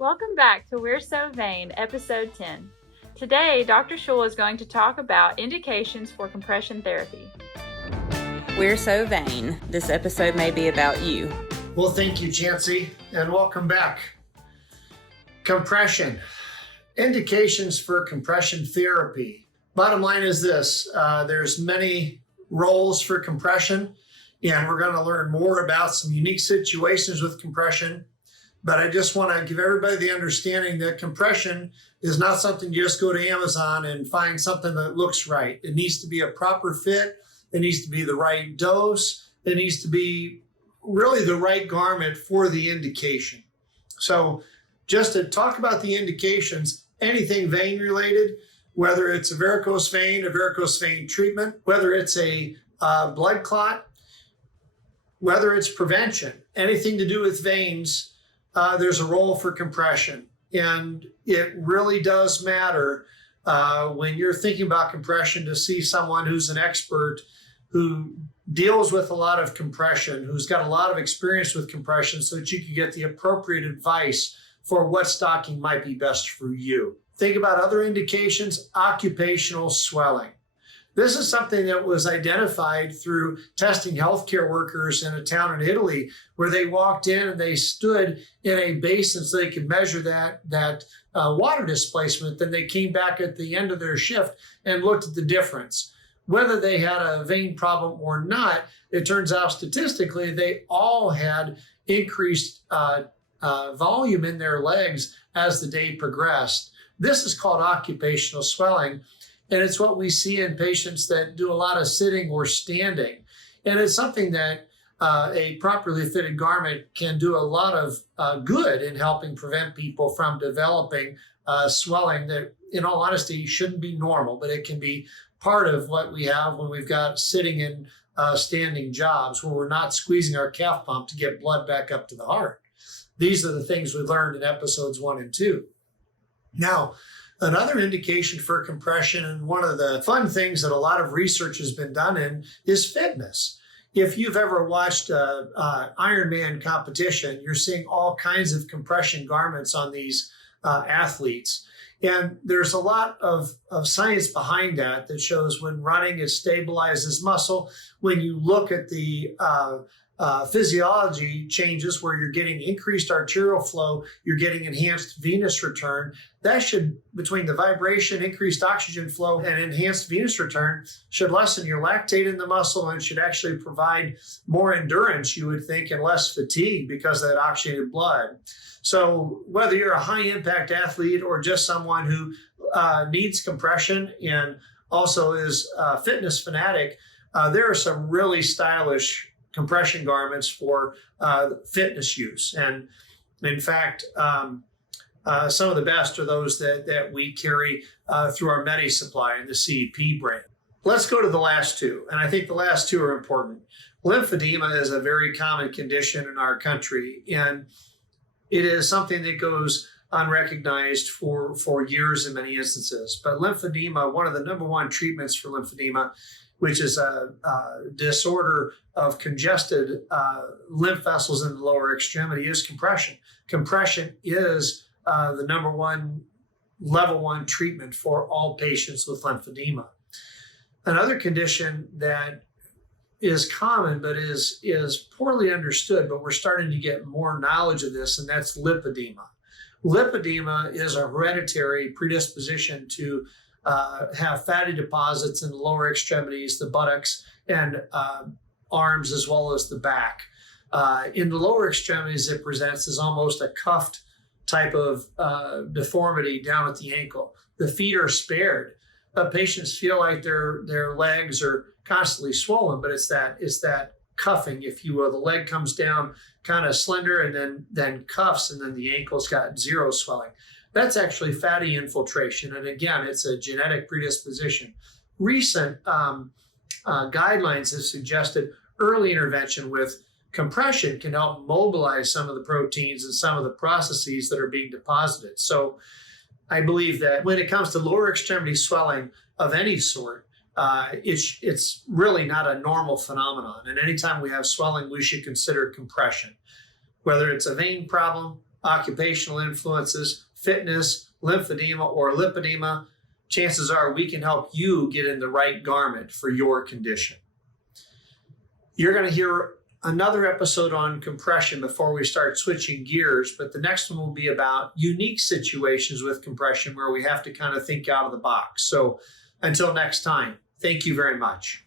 Welcome back to We're So Vain, Episode 10. Today, Dr. Schul is going to talk about indications for compression therapy. We're so vain. This episode may be about you. Well, thank you, Chancey, and welcome back. Compression. Indications for compression therapy. Bottom line is this, there's many roles for compression, and we're going to learn more about some unique situations with compression. But I just want to give everybody the understanding that compression is not something you just go to Amazon and find something that looks right. It needs to be a proper fit. It needs to be the right dose. It needs to be really the right garment for the indication. So just to talk about the indications, anything vein related, whether it's a varicose vein treatment, whether it's a blood clot, whether it's prevention, anything to do with veins, there's a role for compression. And it really does matter when you're thinking about compression to see someone who's an expert who deals with a lot of compression, who's got a lot of experience with compression so that you can get the appropriate advice for what stocking might be best for you. Think about other indications, occupational swelling. This is something that was identified through testing healthcare workers in a town in Italy where they walked in and they stood in a basin so they could measure that water displacement. Then they came back at the end of their shift and looked at the difference. Whether they had a vein problem or not, it turns out statistically they all had increased volume in their legs as the day progressed. This is called occupational swelling. And it's what we see in patients that do a lot of sitting or standing. And it's something that a properly fitted garment can do a lot of good in helping prevent people from developing swelling that, in all honesty, shouldn't be normal, but it can be part of what we have when we've got sitting and standing jobs where we're not squeezing our calf pump to get blood back up to the heart. These are the things we learned in episodes 1 and 2. Now, another indication for compression, and one of the fun things that a lot of research has been done in, is fitness. If you've ever watched an Ironman competition, you're seeing all kinds of compression garments on these athletes. And there's a lot of science behind that shows when running, it stabilizes muscle. When you look at the physiology changes where you're getting increased arterial flow, you're getting enhanced venous return. That should, between the vibration, increased oxygen flow, and enhanced venous return, should lessen your lactate in the muscle and should actually provide more endurance, you would think, and less fatigue because of that oxygenated blood. So whether you're a high impact athlete or just someone who needs compression and also is a fitness fanatic, there are some really stylish compression garments for fitness use. And in fact, some of the best are those that we carry through our Medi Supply and the CEP brand. Let's go to the last two. And I think the last two are important. Lymphedema is a very common condition in our country. And it is something that goes unrecognized for years in many instances. But lymphedema, one of the number one treatments for lymphedema, which is a disorder of congested lymph vessels in the lower extremity, is compression. Compression is the number one, level 1 treatment for all patients with lymphedema. Another condition that is common but is poorly understood, but we're starting to get more knowledge of this, and that's lipedema. Lipedema is a hereditary predisposition to have fatty deposits in the lower extremities, the buttocks, and arms, as well as the back. In the lower extremities, it presents as almost a cuffed type of deformity down at the ankle. The feet are spared. Patients feel like their legs are constantly swollen, but it's that cuffing, if you will. The leg comes down kind of slender and then cuffs, and then the ankle's got zero swelling. That's actually fatty infiltration. And again, it's a genetic predisposition. Recent guidelines have suggested early intervention with compression can help mobilize some of the proteins and some of the processes that are being deposited. So I believe that when it comes to lower extremity swelling of any sort, it's really not a normal phenomenon. And anytime we have swelling, we should consider compression. Whether it's a vein problem occupational influences, fitness, lymphedema, or lipedema, chances are we can help you get in the right garment for your condition. You're going to hear another episode on compression before we start switching gears, but the next one will be about unique situations with compression where we have to kind of think out of the box. So until next time, thank you very much.